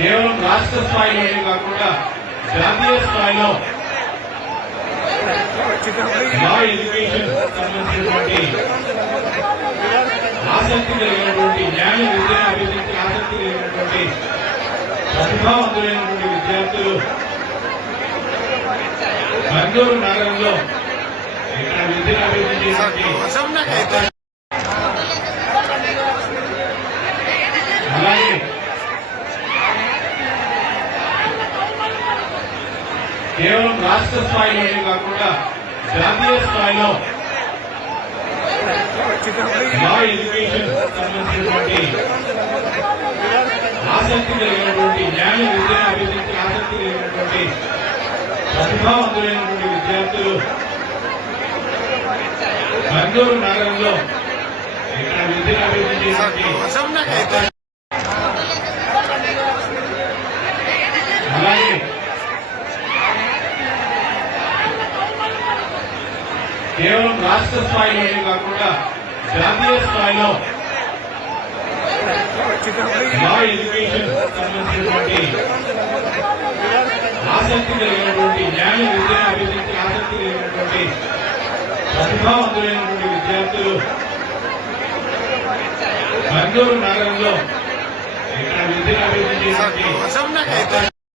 కేవలం రాష్ట్ర స్థాయిలోనే కాకుండా జాతీయ స్థాయిలో లా ఎడ్యుకేషన్ సంబంధించినటువంటి ఆసక్తి కలిగినటువంటి న్యాయ విద్యను అభివృద్ధికి ఆసక్తి కలిగినటువంటి ప్రతిభావంతులైనటువంటి విద్యార్థులు బెంగళూరు నగరంలో ఇక్కడ విద్యను అభివృద్ధి చేయడానికి కేవలం రాష్ట్ర స్థాయిలోనే కాకుండా జాతీయ స్థాయిలో లా ఎడ్యుకేషన్ సంబంధించినటువంటి ఆసక్తి కలిగినటువంటి న్యాయ విద్యను అభివృద్ధికి ఆసక్తి కలిగినటువంటి ప్రతిభావంతులైనటువంటి విద్యార్థులు బెంగళూరు నగరంలో ఇక్కడ విద్యను అభివృద్ధి చేయడానికి కేవలం రాష్ట్ర స్థాయిలోనే కాకుండా జాతీయ స్థాయిలో లా ఎడ్యుకేషన్ సంబంధించినటువంటి ఆసక్తి కలిగినటువంటి న్యాయ విద్యను అభివృద్ధికి ఆసక్తి కలిగినటువంటి ప్రతిభావంతులైనటువంటి విద్యార్థులు బెంగళూరు నగరంలో ఇక్కడ విద్యను అభివృద్ధి అవకాశం